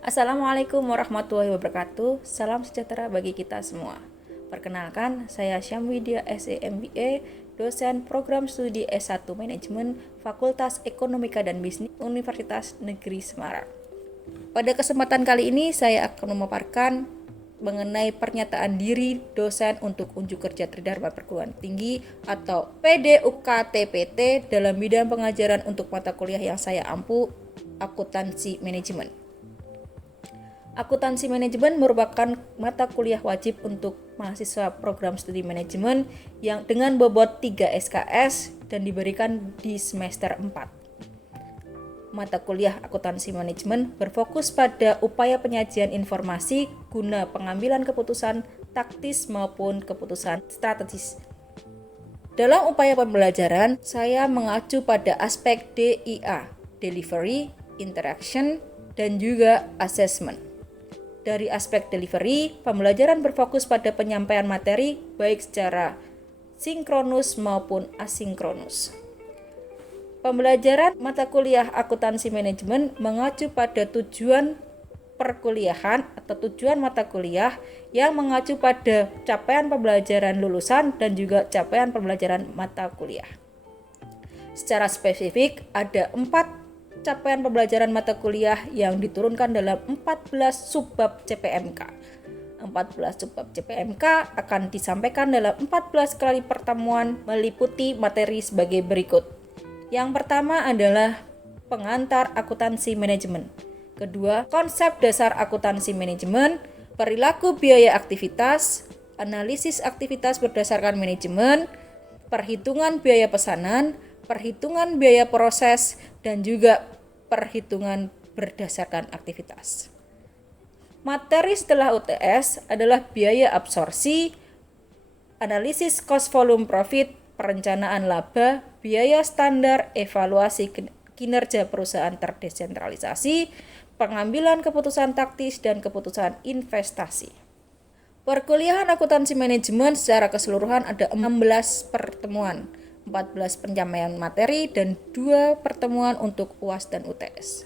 Assalamualaikum warahmatullahi wabarakatuh. Salam sejahtera bagi kita semua. Perkenalkan, saya Syamwidia SEMBA, dosen program studi S1 Manajemen Fakultas Ekonomika dan Bisnis Universitas Negeri Semarang. Pada kesempatan kali ini saya akan memaparkan mengenai pernyataan diri dosen untuk unjuk kerja Tridharma Perguruan Tinggi atau PDUK-TPT dalam bidang pengajaran untuk mata kuliah yang saya ampu, akuntansi manajemen. Akuntansi manajemen merupakan mata kuliah wajib untuk mahasiswa program studi manajemen yang dengan bobot 3 SKS dan diberikan di semester 4. Mata kuliah akuntansi manajemen berfokus pada upaya penyajian informasi guna pengambilan keputusan taktis maupun keputusan strategis. Dalam upaya pembelajaran, saya mengacu pada aspek DIA, Delivery, Interaction, dan juga Assessment. Dari aspek delivery, pembelajaran berfokus pada penyampaian materi baik secara sinkronus maupun asinkronus. Pembelajaran mata kuliah akuntansi manajemen mengacu pada tujuan perkuliahan atau tujuan mata kuliah yang mengacu pada capaian pembelajaran lulusan dan juga capaian pembelajaran mata kuliah. Secara spesifik, ada 4 capaian pembelajaran mata kuliah yang diturunkan dalam 14 subbab CPMK. 14 subbab CPMK akan disampaikan dalam 14 kali pertemuan meliputi materi sebagai berikut. Yang pertama adalah pengantar akuntansi manajemen. Kedua, konsep dasar akuntansi manajemen, perilaku biaya aktivitas, analisis aktivitas berdasarkan manajemen, perhitungan biaya pesanan, perhitungan biaya proses, dan juga perhitungan berdasarkan aktivitas. Materi setelah UTS adalah biaya absorpsi, analisis cost volume profit, perencanaan laba, biaya standar, evaluasi kinerja perusahaan terdesentralisasi, pengambilan keputusan taktis, dan keputusan investasi. Perkuliahan akuntansi manajemen secara keseluruhan ada 16 pertemuan, 14 pencapaian materi, dan 2 pertemuan untuk UAS dan UTS.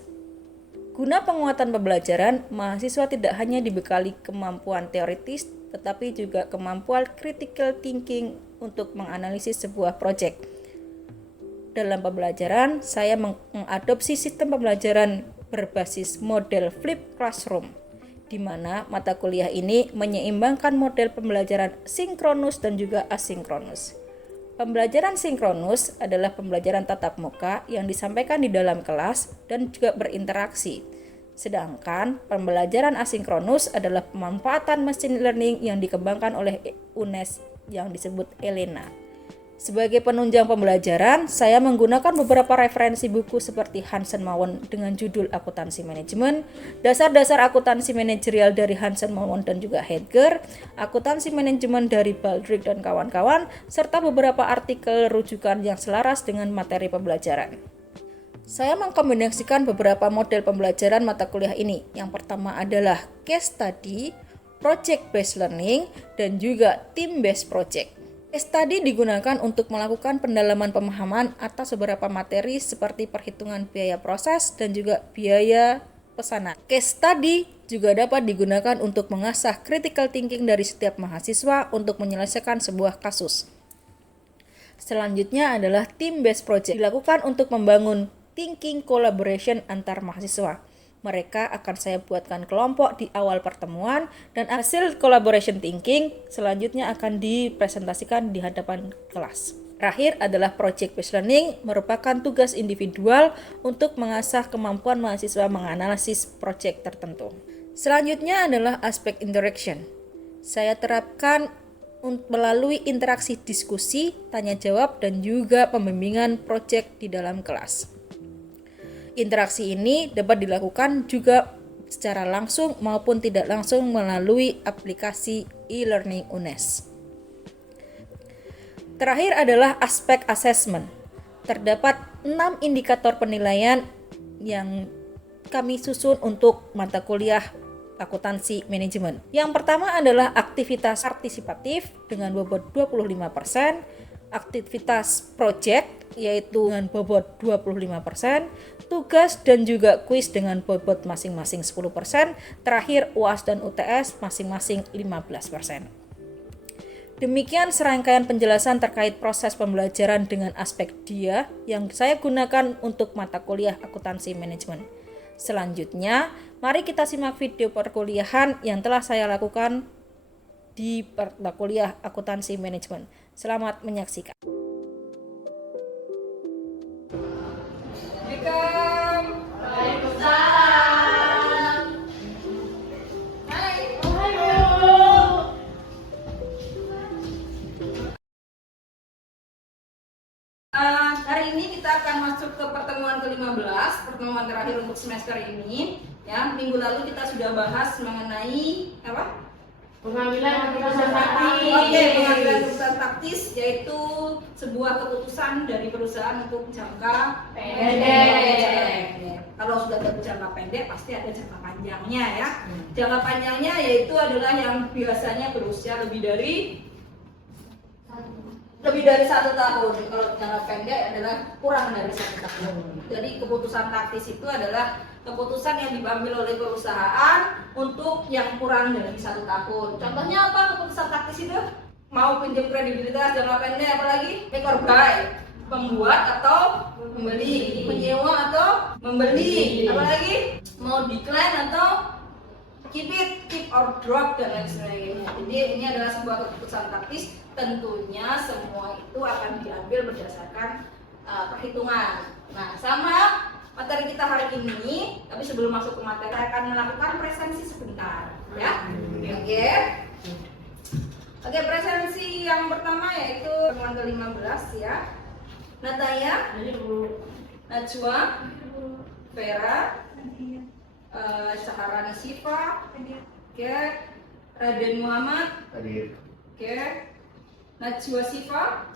Guna penguatan pembelajaran, mahasiswa tidak hanya dibekali kemampuan teoritis, tetapi juga kemampuan critical thinking untuk menganalisis sebuah proyek. Dalam pembelajaran, saya mengadopsi sistem pembelajaran berbasis model flipped classroom, di mana mata kuliah ini menyeimbangkan model pembelajaran sinkronus dan juga asinkronus. Pembelajaran sinkronus adalah pembelajaran tatap muka yang disampaikan di dalam kelas dan juga berinteraksi. Sedangkan pembelajaran asinkronus adalah pemanfaatan machine learning yang dikembangkan oleh UNES yang disebut ELENA. Sebagai penunjang pembelajaran, saya menggunakan beberapa referensi buku seperti Hansen Mawon dengan judul Akuntansi Manajemen, Dasar-dasar Akuntansi Manajerial dari Hansen Mawon dan juga Heidger, Akuntansi Manajemen dari Baldrich dan kawan-kawan, serta beberapa artikel rujukan yang selaras dengan materi pembelajaran. Saya mengkombinasikan beberapa model pembelajaran mata kuliah ini. Yang pertama adalah case study, project based learning, dan juga team based project. Case study digunakan untuk melakukan pendalaman pemahaman atas beberapa materi seperti perhitungan biaya proses dan juga biaya pesanan. Case study juga dapat digunakan untuk mengasah critical thinking dari setiap mahasiswa untuk menyelesaikan sebuah kasus. Selanjutnya adalah team based project, dilakukan untuk membangun thinking collaboration antar mahasiswa. Mereka akan saya buatkan kelompok di awal pertemuan dan hasil collaboration thinking selanjutnya akan dipresentasikan di hadapan kelas. Terakhir adalah project based learning, merupakan tugas individual untuk mengasah kemampuan mahasiswa menganalisis project tertentu. Selanjutnya adalah aspek interaction. Saya terapkan melalui interaksi diskusi, tanya jawab, dan juga pembimbingan project di dalam kelas. Interaksi ini dapat dilakukan juga secara langsung maupun tidak langsung melalui aplikasi e-learning UNES. Terakhir adalah aspek assessment. Terdapat 6 indikator penilaian yang kami susun untuk mata kuliah akuntansi manajemen. Yang pertama adalah aktivitas partisipatif dengan bobot 25%, aktivitas project yaitu dengan bobot 25%, tugas dan juga kuis dengan bobot masing-masing 10%, terakhir UAS dan UTS masing-masing 15%. Demikian serangkaian penjelasan terkait proses pembelajaran dengan aspek dia yang saya gunakan untuk mata kuliah akuntansi manajemen. Selanjutnya, mari kita simak video perkuliahan yang telah saya lakukan di mata kuliah akuntansi manajemen. Selamat menyaksikan. Hari ini kita akan masuk ke pertemuan ke-15, pertemuan terakhir untuk semester ini. Ya, minggu lalu kita sudah bahas mengenai apa? Pengambilan keputusan taktis. Oke, pengambilan keputusan taktis yaitu sebuah keputusan dari perusahaan untuk jangka pendek. Kalau sudah jangka pendek pasti ada jangka panjangnya ya. Jangka panjangnya yaitu adalah yang biasanya berusia lebih dari 1 tahun. Kalau jangka pendek adalah kurang dari 1 tahun. Jadi keputusan taktis itu adalah keputusan yang diambil oleh perusahaan untuk yang kurang dari 1 tahun. Contohnya apa keputusan taktis itu? Mau pinjam kredibilitas jangka pendek, apalagi make or buy, pembuat atau membeli, menyewa atau membeli, apalagi mau decline atau keep or drop dan lain sebagainya. Jadi ini adalah sebuah keputusan taktis. Tentunya semua itu akan diambil berdasarkan perhitungan. Nah, sama materi kita hari ini, tapi sebelum masuk ke materi akan melakukan presensi sebentar, ya. Oke, presensi yang pertama yaitu pertemuan ke-15 ya. Nataya, Najwa, Vera, Saharani Siva, oke, Raden Muhammad, oke, Najwa Siva,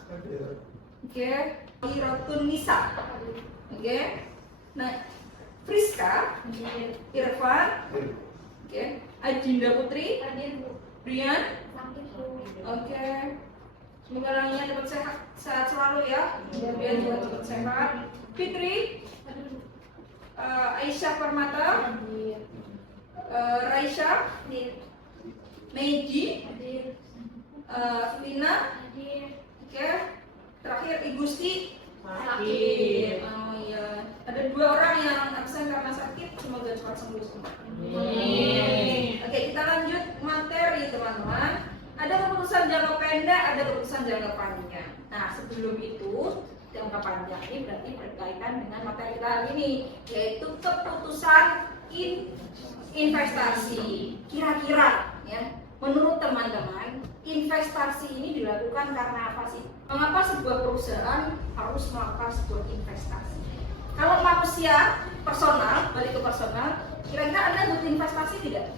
oke, Rotun Nisa, oke, nah Friska, Irfan, oke, Adinda Putri, Brian, oke, semoga orangnya dapat sehat selalu ya, Brian juga cepat sehat, Fitri, Aisyah Permata, Raisya, Meiji, Vina, oke, terakhir Igusti sakit. Oh iya, ada 2 orang yang absen karena sakit, semoga cepat sembuh semua. Oke, kita lanjut materi teman-teman. Ada keputusan jangka pendek, ada keputusan jangka panjang. Nah, sebelum itu jangka panjang ini berarti berkaitan dengan materi kita hari ini, yaitu keputusan investasi. Kira-kira ya, menurut teman-teman, investasi ini dilakukan karena apa sih? Mengapa sebuah perusahaan harus melakukan sebuah investasi? Kalau manusia personal, balik ke personal, kira-kira Anda butuh investasi tidak?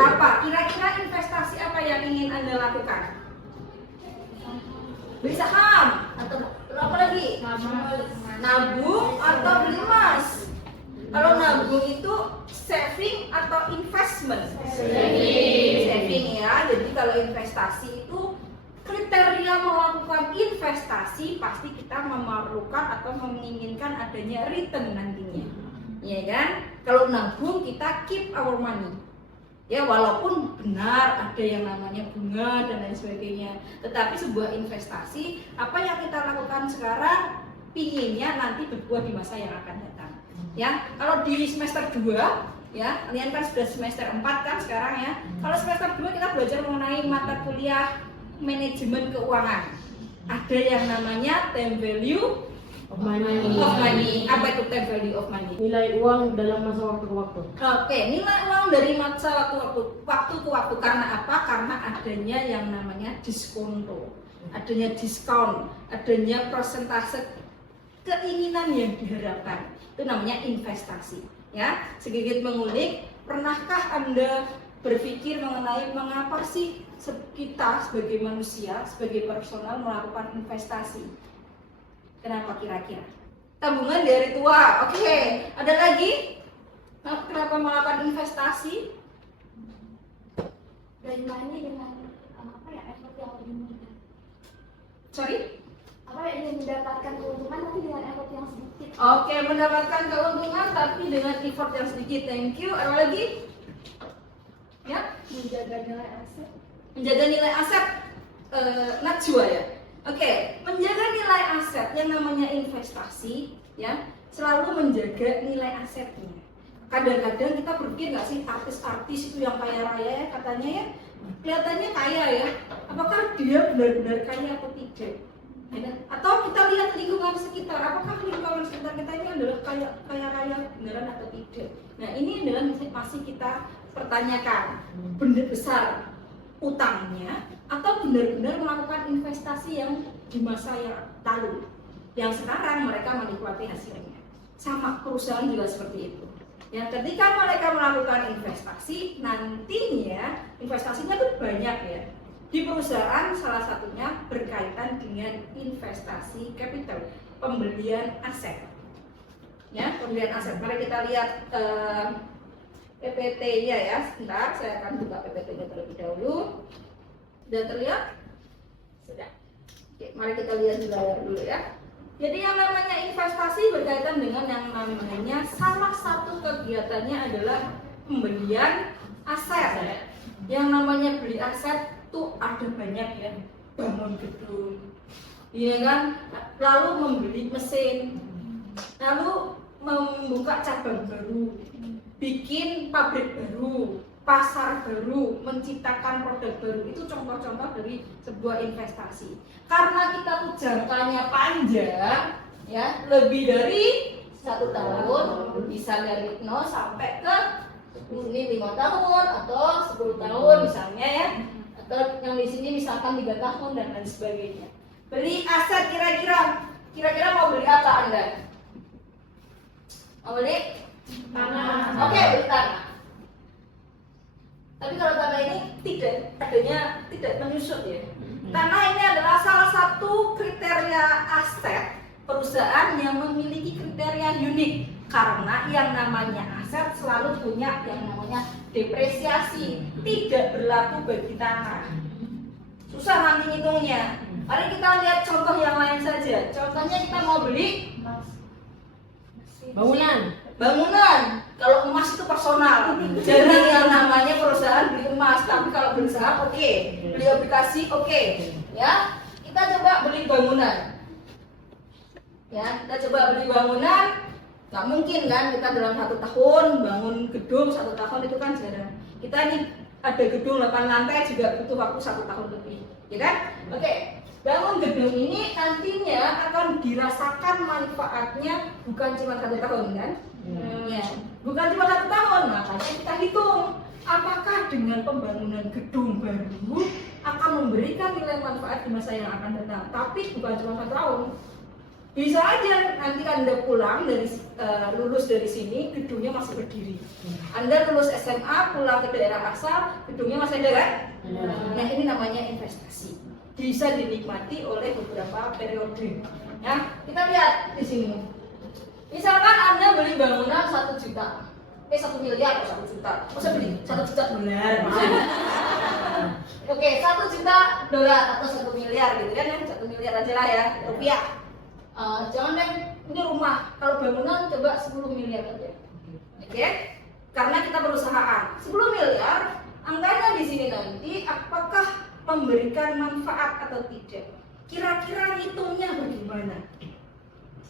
Apa? Kira-kira investasi apa yang ingin Anda lakukan? Beli saham atau apa lagi? Nabung atau beli emas? Kalau nabung itu saving atau investment? Saving ya. Jadi kalau investasi itu kriteria melakukan investasi pasti kita memerlukan atau menginginkan adanya return nantinya, ya kan? Kalau nabung kita keep our money, ya walaupun benar ada yang namanya bunga dan lain sebagainya, tetapi sebuah investasi apa yang kita lakukan sekarang pinginnya nanti berbuah di masa yang akan datang. Ya, kalau di semester 2 ya, kalian kan sudah semester 4 kan sekarang ya. Kalau semester 2 kita belajar mengenai mata kuliah manajemen keuangan. Ada yang namanya time value Of money. Apa itu time value of money? Nilai uang dalam masa waktu ke waktu. Oke, nilai uang dari masa waktu ke waktu. Karena apa? Karena adanya yang namanya diskonto, adanya diskon, adanya persentase keinginan yang diharapkan. Itu namanya investasi. Ya, sedikit mengulik, pernahkah Anda berpikir mengenai mengapa sih kita sebagai manusia, sebagai personal melakukan investasi? Kenapa kira-kira? Tabungan dari tua. Oke, ada lagi? Kenapa melakukan investasi? Dan ini dengan apa ya, effort yang lebih mudah. Sorry? Apa yang mendapatkan keuntungan tapi dengan effort yang sedikit? Oke, mendapatkan keuntungan tapi dengan effort yang sedikit. Thank you. Apa lagi? Ya? Menjaga nilai aset. Menjaga nilai aset. Najwa ya. Oke, menjaga nilai aset yang namanya investasi ya, selalu menjaga nilai asetnya. Kadang-kadang kita berpikir nggak sih artis-artis itu yang kaya raya ya, katanya ya kelihatannya kaya ya, apakah dia benar-benar kaya atau tidak? Ya, atau kita lihat lingkungan sekitar, apakah lingkungan sekitar kita ini adalah kaya raya beneran atau tidak? Nah ini adalah masih kita pertanyakan, benar besar utangnya atau benar-benar melakukan investasi yang di masa yang lalu, yang sekarang mereka menikmati hasilnya. Sama perusahaan juga seperti itu. Ya, ketika mereka melakukan investasi, nantinya investasinya tuh banyak ya. Di perusahaan salah satunya berkaitan dengan investasi capital, pembelian aset. Ya, pembelian aset. Mari kita lihat PPT-nya ya. Sebentar, saya akan buka PPT-nya terlebih dahulu. Sudah terlihat? Sudah. Oke, mari kita lihat di layar dulu ya. Jadi yang namanya investasi berkaitan dengan yang namanya salah satu kegiatannya adalah pembelian aset. Yang namanya beli aset tuh ada banyak ya, bangun gedung, iya kan, lalu membeli mesin, lalu membuka cabang baru, bikin pabrik baru, pasar baru, menciptakan produk baru. Itu contoh-contoh dari sebuah investasi. Karena kita tuh jangkanya panjang, ya lebih dari 1 tahun, bisa dari 0 sampai ke ini 5 tahun atau 10 tahun misalnya ya, atau yang di sini misalkan 3 tahun dan lain sebagainya. Beli aset kira-kira mau beli apa Anda? Mau beli? Tanah. Oke, beli tanah. Tapi kalau tanah ini tidak menyusut ya. Tanah ini adalah salah satu kriteria aset perusahaan yang memiliki kriteria unik, karena yang namanya aset selalu punya yang namanya depresiasi, tidak berlaku bagi tanah. Susah nanti ngitungnya. Mari kita lihat contoh yang lain saja. Contohnya kita mau beli bangunan. Kalau emas itu personal, jarang yang namanya perusahaan beli emas. Tapi kalau beli saham oke, beli obligasi oke. Ya, kita coba beli bangunan. Ya, kita coba beli bangunan. Nggak mungkin kan kita dalam 1 tahun bangun gedung 1 tahun, itu kan jarang. Kita ini ada gedung 8 lantai juga butuh waktu 1 tahun lebih, ya kan? Oke. Bangun gedung ini nantinya akan dirasakan manfaatnya bukan cuma 1 tahun kan? Ya, bukan cuma 1 tahun, makanya kita hitung apakah dengan pembangunan gedung baru akan memberikan nilai manfaat di masa yang akan datang. Tapi bukan cuma 1 tahun. Bisa aja nanti Anda pulang dari lulus dari sini gedungnya masih berdiri. Anda lulus SMA pulang ke daerah asal gedungnya masih ada kan? Nah ini namanya investasi. Bisa dinikmati oleh beberapa periode. Ya, kita lihat di sini. Misalkan Anda beli bangunan 1 juta, 1 miliar atau 1 juta. Masa beli 1 juta dolar? Oke, 1 juta dolar atau 1 miliar gitu kan? 1 miliar aja lah ya, rupiah. Jangan deh, ini rumah. Kalau bangunan coba 10 miliar aja. Oke? Karena kita perusahaan. 10 miliar, angkanya di sini nanti apakah memberikan manfaat atau tidak? Kira-kira hitungnya bagaimana?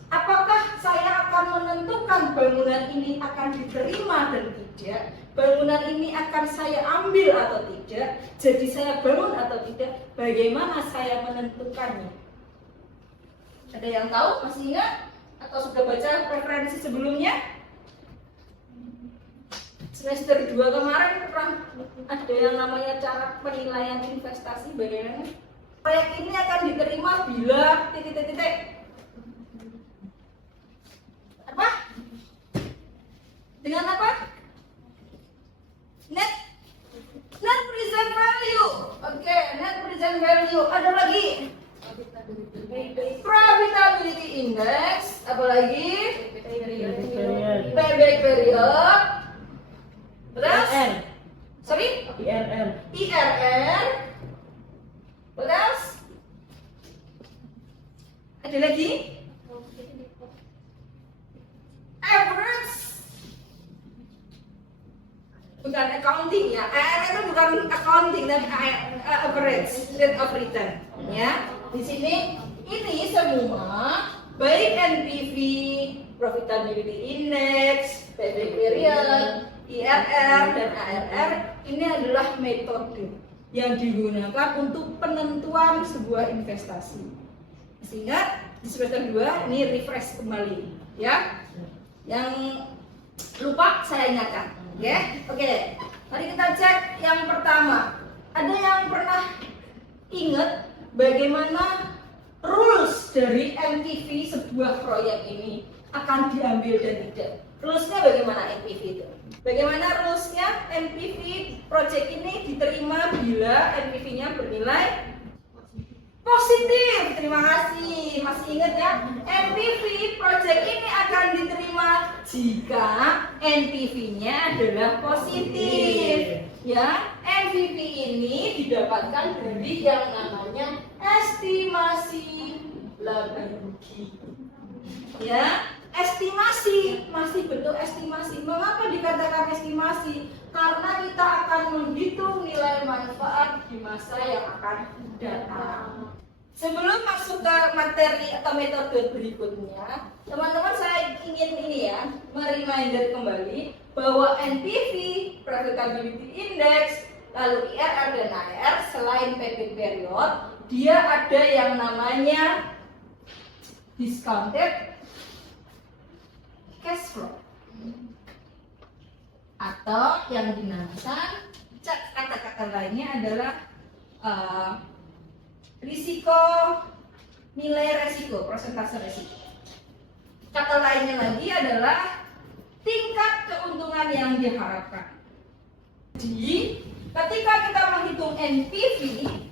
Apakah saya akan menentukan bangunan ini akan diterima dan tidak? Bangunan ini akan saya ambil atau tidak? Jadi saya bangun atau tidak? Bagaimana saya menentukannya? Ada yang tahu? Masih ingat? Atau sudah baca referensi sebelumnya? Semester 2 kemarin pernah ada yang namanya cara penilaian investasi bagaimana? Proyek ini akan diterima bila titik-titik. Apa? Dengan apa? Net present value. Oke, net present value. Ada lagi? Profitability index. Apa lagi? Payback period. Terus? Sorry? IRR. What else? Ada lagi? Average. Bukan accounting ya. itu bukan accounting tapi average rate of return ya. Di sini ini semua baik NPV, profitability index, payback period, IRR dan ARR ini adalah metode yang digunakan untuk penentuan sebuah investasi. Sehingga di semester 2 ini refresh kembali ya. Yang lupa saya ingatkan, ya. Oke. Mari kita cek yang pertama. Ada yang pernah ingat bagaimana rules dari NPV sebuah proyek ini akan diambil dan tidak? Rulesnya bagaimana NPV itu? Bagaimana rulesnya NPV proyek ini diterima bila NPV-nya bernilai positif? Terima kasih. Masih ingat ya? NPV proyek ini akan diterima jika NPV-nya adalah positif. Ya, NPV ini didapatkan dari yang namanya estimasi laba rugi. Ya, estimasi masih bentuk estimasi. Mengapa dikatakan estimasi? Karena kita akan menghitung nilai manfaat di masa yang akan datang. Sebelum masuk ke materi atau metode berikutnya, teman-teman saya ingin ini ya, mereminder kembali bahwa NPV, profitability index, lalu IRR dan ARR selain payback period, dia ada yang namanya discounted cash flow atau yang dinamakan kata-kata lainnya adalah risiko, nilai resiko, persentase resiko. Kata lainnya lagi adalah tingkat keuntungan yang diharapkan. Jadi, ketika kita menghitung NPV,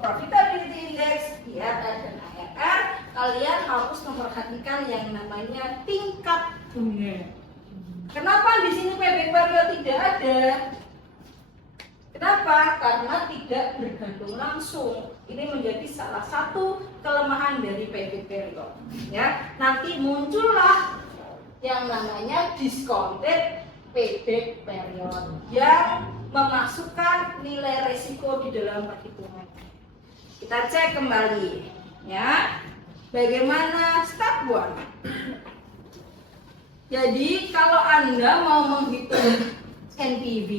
profitability index, IRR dan ARR, kalian harus memperhatikan yang namanya tingkat bunga. Kenapa di sini payback period tidak ada? Kenapa? Karena tidak bergantung langsung. Ini menjadi salah satu kelemahan dari payback period. Ya, nanti muncullah yang namanya discounted payback period yang memasukkan nilai risiko di dalam perhitungan. Kita cek kembali, ya. Bagaimana step 1? Jadi kalau Anda mau menghitung NPV,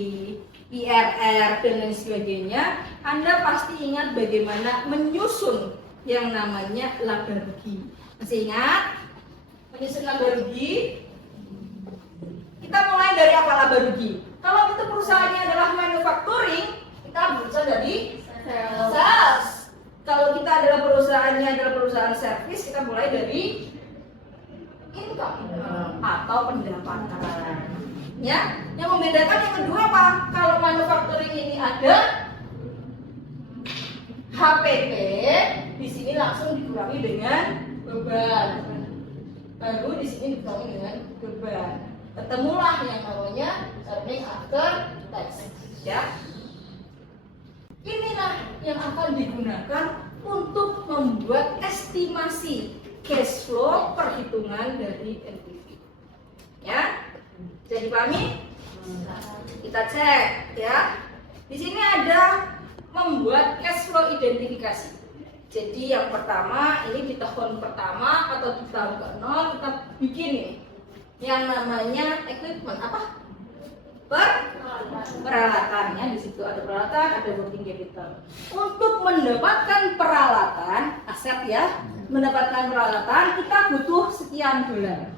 IRR dan lain sebagainya, Anda pasti ingat bagaimana menyusun yang namanya laba rugi. Masih ingat? Menyusun laba rugi. Kita mulai dari apa laba rugi? Kalau itu perusahaannya adalah manufacturing, kita berusaha dari sales. Kalau kita adalah perusahaannya adalah perusahaan service, kita mulai dari income atau pendapatan. Ya, yang membedakan yang kedua apa? Kalau manufacturing ini ada HPP, di sini langsung dikurangi dengan beban. Baru di sini dikurangi dengan beban. Ketemulah yang namanya earning after tax. Ya. Inilah yang akan digunakan untuk membuat estimasi cash flow perhitungan dari NPV. Ya. Jadi pahami? Kita cek ya. Di sini ada membuat cash flow identifikasi. Jadi yang pertama ini di tahun pertama atau di tahun ke-0 kita bikin nih yang namanya equipment apa? Peralatannya di situ ada peralatan, ada working capital. Untuk mendapatkan peralatan, aset ya, mendapatkan peralatan kita butuh sekian dolar.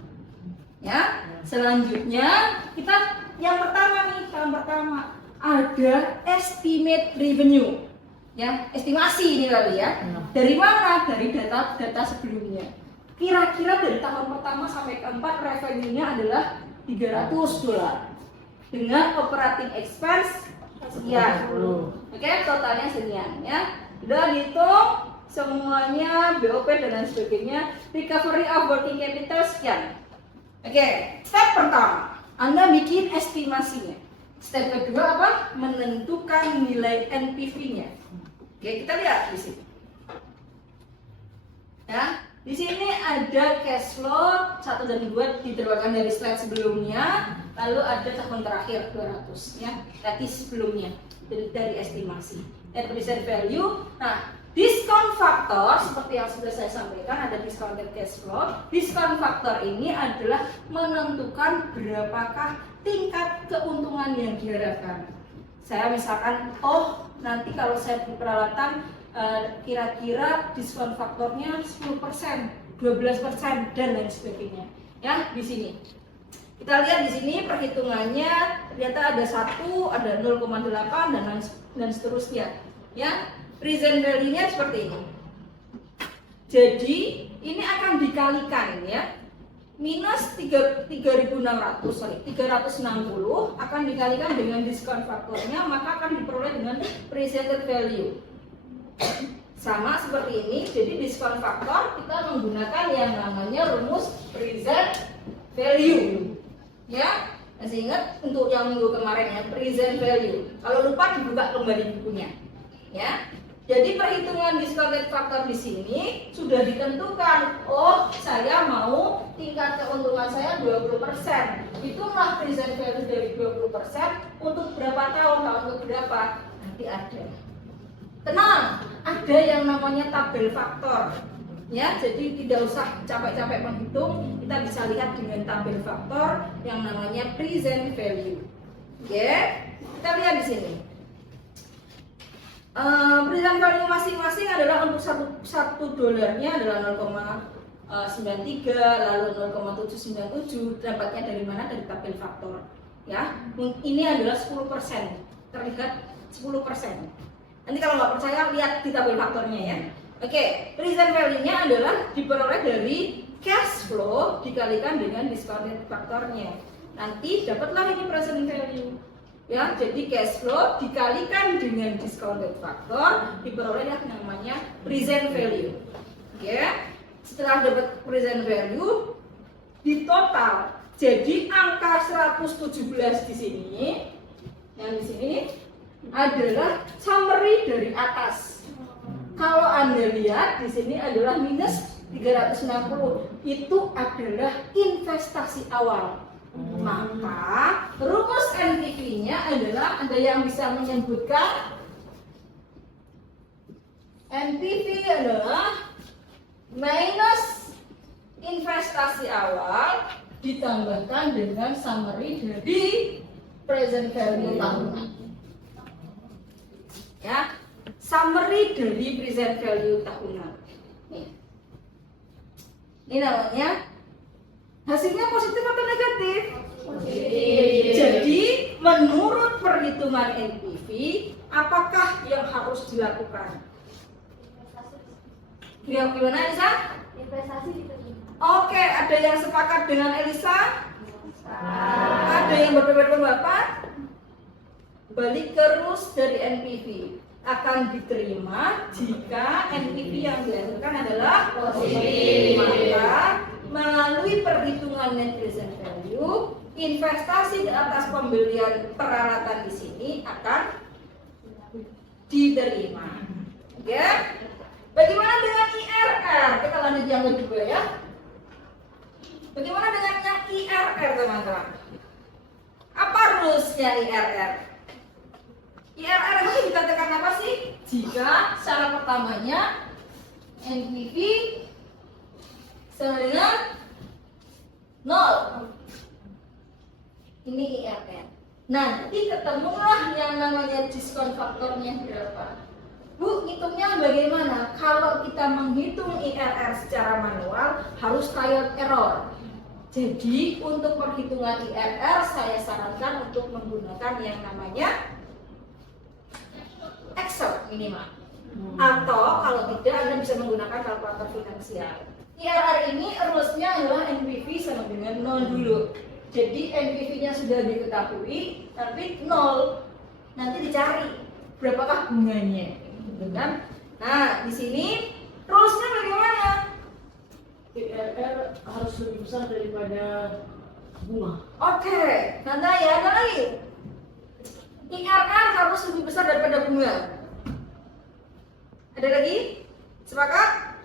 Ya, selanjutnya kita yang pertama ada estimate revenue. Ya, estimasi ini kali ya. Dari mana? Dari data sebelumnya. Kira-kira dari tahun pertama sampai keempat revenue-nya adalah $300 dengan operating expense sekian. Oke, totalnya sekian ya. Udah dihitung semuanya BOP dan lain sebagainya, recovery of working capital sekian. Oke, step pertama, Anda bikin estimasinya. Step kedua apa? Menentukan nilai NPV-nya. Oke, kita lihat di sini. Ya, Di sini ada cash flow 1 dan 2 diterangkan dari slide sebelumnya, lalu ada tahun terakhir 200 ya, tadi sebelumnya dari estimasi. Net present value. Nah, discount factor seperti yang sudah saya sampaikan ada discounted cash flow. Discount factor ini adalah menentukan berapakah tingkat keuntungan yang diharapkan. Saya misalkan, oh nanti kalau saya beli peralatan kira-kira diskon faktornya 10%, 12% dan lain sebagainya. Ya, di sini. Kita lihat di sini perhitungannya ternyata ada 1, ada 0,8 dan seterusnya. Ya, present value-nya seperti ini. Jadi, ini akan dikalikan ya. Minus 360 akan dikalikan dengan diskon faktornya, maka akan diperoleh dengan presented value. Sama seperti ini, jadi diskon faktor kita menggunakan yang namanya rumus present value. Ya, masih ingat untuk yang minggu kemarin ya, present value. Kalau lupa dibuka kembali bukunya. Ya. Jadi perhitungan discounted factor di sini sudah ditentukan. Oh, saya mau tingkat keuntungan saya 20%. Itulah present value dari 20% untuk berapa tahun? Tahun ke berapa? Nanti ada. Tenang, ada yang namanya tabel faktor. Ya, jadi tidak usah capek-capek menghitung. Kita bisa lihat dengan tabel faktor yang namanya present value. Oke, kita lihat di sini. Present value masing-masing adalah untuk satu dolarnya adalah 0,93, lalu 0,797. Dapatnya dari mana? Dari tabel faktor. Ya, ini adalah 10%. Terlihat 10%. Nanti kalau nggak percaya lihat di tabel faktornya ya. Oke, present value-nya adalah diperoleh dari cash flow dikalikan dengan discounted faktornya. Nanti dapatlah ini present value. Ya, jadi cash flow dikalikan dengan discounted factor diperoleh yang namanya present value. Oke, setelah dapat present value di total, jadi angka 117 di sini, yang di sini adalah summary dari atas. Kalau Anda lihat di sini adalah minus 360, itu adalah investasi awal. Maka rumus NPV-nya adalah, ada yang bisa menyebutkan NPV adalah minus investasi awal ditambahkan dengan summary dari present value tahunan. Ya, summary dari present value tahunan. Nih. Ini namanya hasilnya positif atau negatif? Positif. Jadi menurut perhitungan NPV, apakah yang harus dilakukan? Gimana Elisa? Investasi diterima. Oke, ada yang sepakat dengan Elisa? Ada yang berbeda pendapat? Balik ke rules dari NPV. Akan diterima jika NPV yang dihasilkan adalah positif. Maka melalui perhitungan net present value, investasi di atas pembelian peralatan di sini akan diterima. Oke? Bagaimana dengan IRR? Kita lanjut yang kedua ya. Bagaimana dengan yang IRR teman-teman? Apa rules-nya IRR? IRR itu dikatakan apa sih? Jika syarat pertamanya NPV sama dengan 0. Ini IRR. Nanti ketemulah yang namanya diskon faktornya berapa. Bu, hitungnya bagaimana? Kalau kita menghitung IRR secara manual harus trial error. Jadi untuk perhitungan IRR saya sarankan untuk menggunakan yang namanya Excel minimal. Atau kalau tidak Anda bisa menggunakan kalkulator finansial. IRR ini rules-nya adalah NPV sama dengan 0 dulu. Jadi NPV-nya sudah diketahui, tapi 0. Nanti dicari berapakah bunganya, gitu kan? Nah, di sini rules-nya bagaimana? IRR harus lebih besar daripada bunga. Oke, nanti ya, ada lagi. IRR harus lebih besar daripada bunga. Ada lagi? Sepakat?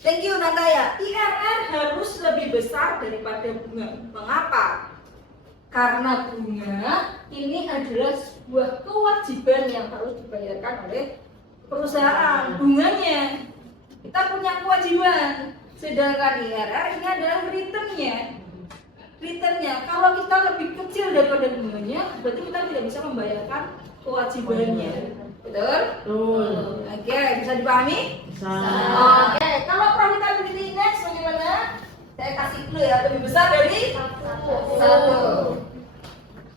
Thank you Nandaya. IRR harus lebih besar daripada bunga. Mengapa? Karena bunga ini adalah sebuah kewajiban yang harus dibayarkan oleh perusahaan. Bunganya kita punya kewajiban, sedangkan IRR ini adalah returnnya. Kalau kita lebih kecil daripada bunganya, berarti kita tidak bisa membayarkan kewajibannya. Betul? Oke, bisa dipahami? Oke, kalau profitability index bagaimana? Saya kasih clue ya, lebih besar dari 1.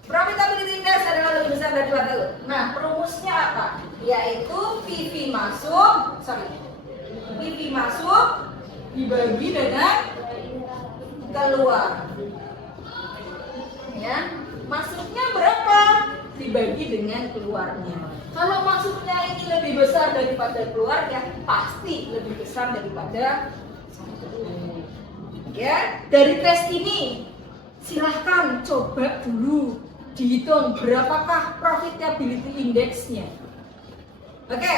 Profitability index adalah lebih besar dari 1. Nah, rumusnya apa? Yaitu PV masuk dibagi dengan keluar. Ya, masuknya berapa? Dibagi dengan keluarnya. Kalau masuknya ini lebih besar daripada keluarnya, pasti lebih besar daripada 1. Ya, dari tes ini silahkan coba dulu dihitung berapakah profitability index-nya. Oke,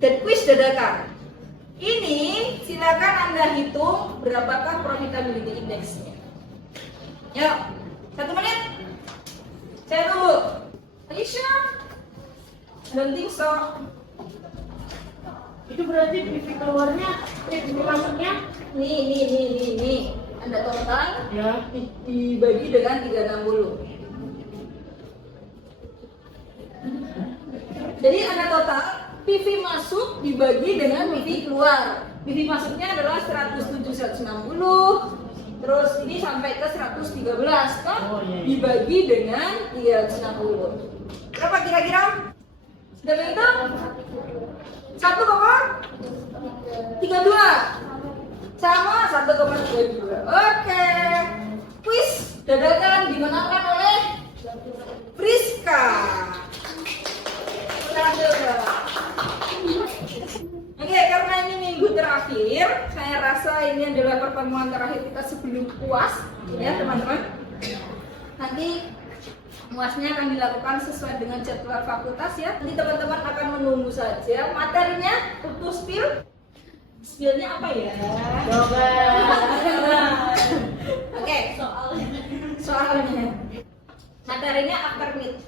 dan quiz dadakan. Ini silakan Anda hitung berapakah profitability index-nya. Yuk, 1 menit. Saya dulu. Are you sure? Don't think so. Itu berarti PV keluarnya, PV masuknya? Nih. Anda total Ya. dibagi dengan 360. Jadi Anda total PV masuk dibagi dengan PV keluar. PV masuknya adalah 107/160. Terus ini sampai ke 113 kan? Oh, iya. Dibagi dengan 360. Berapa kira-kira? Sudah menghitung? 1,32 sama 1,32. Oke. Quiz dadakan dimenangkan oleh Priska. Oke, karena ini minggu terakhir, saya rasa ini adalah pertemuan terakhir kita sebelum UAS, ya teman-teman. Nanti UASnya akan dilakukan sesuai dengan jadwal fakultas ya. Nanti teman-teman akan menunggu saja materinya untuk spillnya apa ya? Oke, soalnya materinya after meet.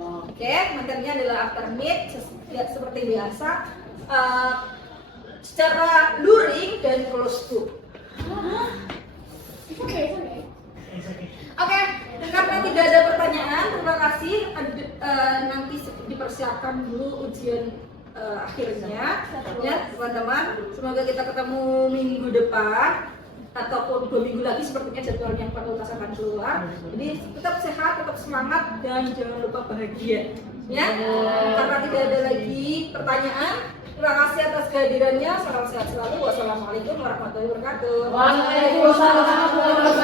Oke, materinya adalah after meet seperti biasa. Secara luring dan close book. Oke, karena tidak ada pertanyaan, terima kasih. Nanti dipersiapkan dulu ujian akhirnya, ya teman-teman. Semoga kita ketemu minggu depan ataupun 2 minggu lagi, sepertinya jadwalnya fakultas akan keluar. Jadi tetap sehat, tetap semangat, dan jangan lupa bahagia. Ya, karena tidak ada lagi pertanyaan. Terima kasih atas kehadirannya. Salam sehat selalu. Wassalamualaikum warahmatullahi wabarakatuh. Waalaikumsalam warahmatullahi wabarakatuh.